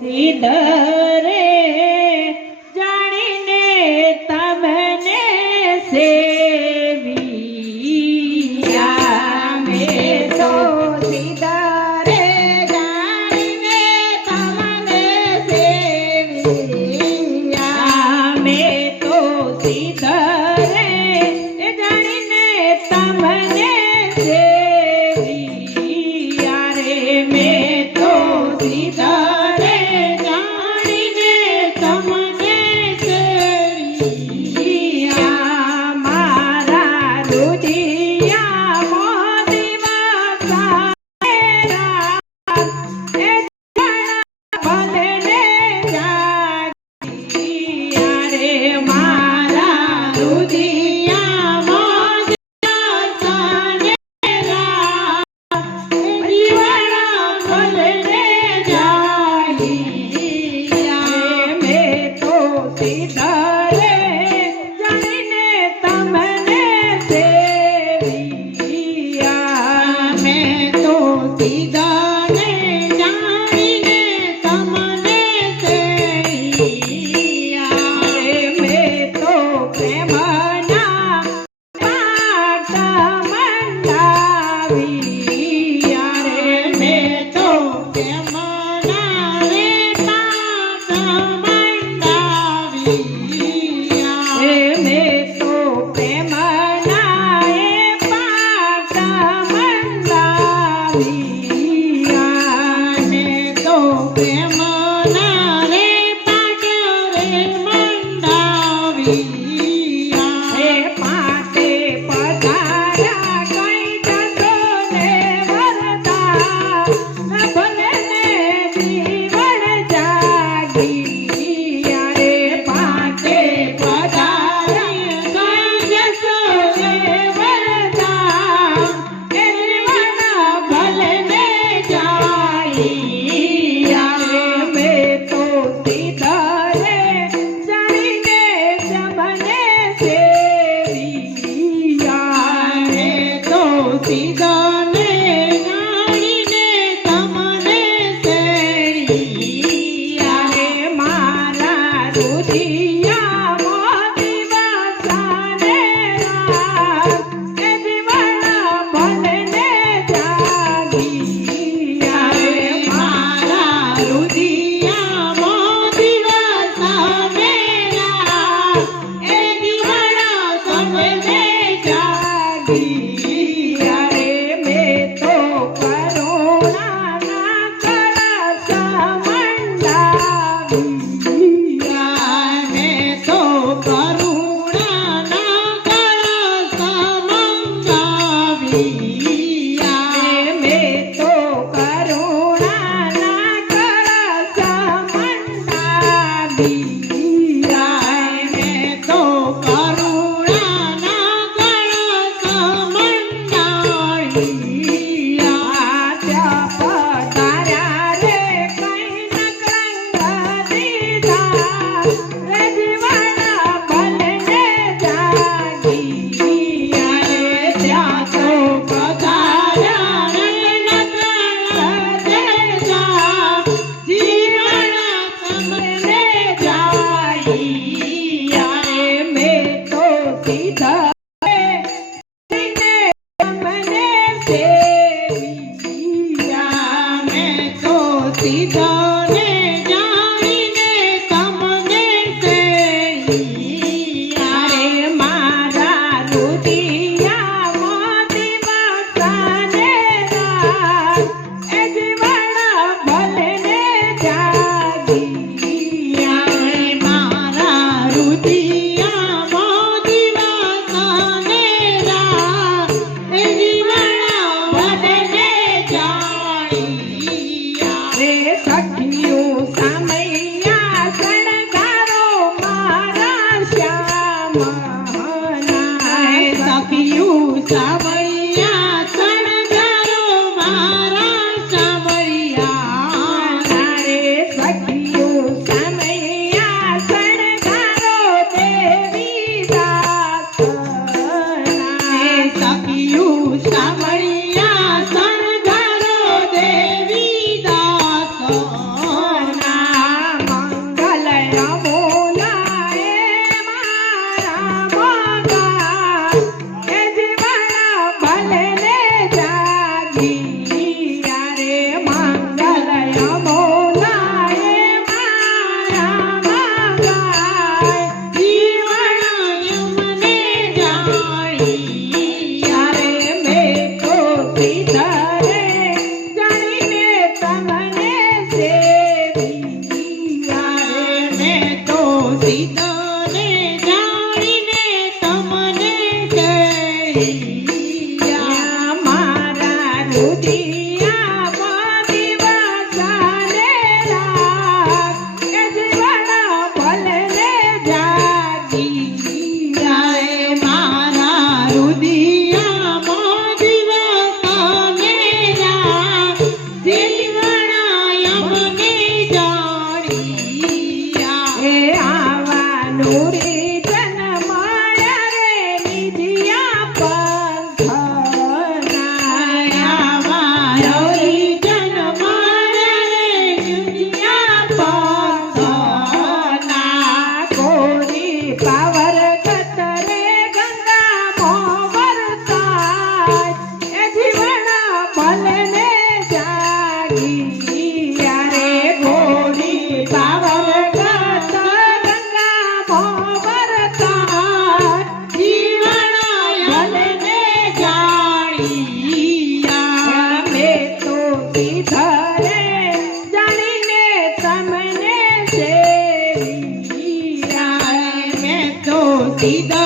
શ્રીધરે જાણીને તમને સેવિયા મેં તો શ્રીધરે જાણીને તમને સેવિયા મેં તો શ્રીધરે જાણીને તમને સેવિયા રે મેં તો શ્રીધરે જાણીને તમને સેવિયા મારા રુધિયા મોદીમાં સારા એ ભલે જાગીયા રે મારા રુધિયા મોદીમાં સારા જીવન ભલે જાગીયા મેં તો શ્રીધરે જાણીને તમને સેવિયા મેં તો શ્રીધરે જાણીને તમને સેવિયા મેં તો પ્રેમના પાઠ મંડાવ્યા રે મેં તો પ્રેમના રે પાઠ મંડાવ્યા મેં તો પ્રેમના એ પાઠ મંડાવ્યા મેં તો પ્રેમના રે પાઠ રે મંડાવ્યા હે પાટે પધાર્યા કઈ જતો ને વરદા ભલે ને જીવન જાગીયા રે પાટે પધાર્યા કઈ જતો ને વરદા એ જીવન ભલે ને જાગીયા રે મેં દીધા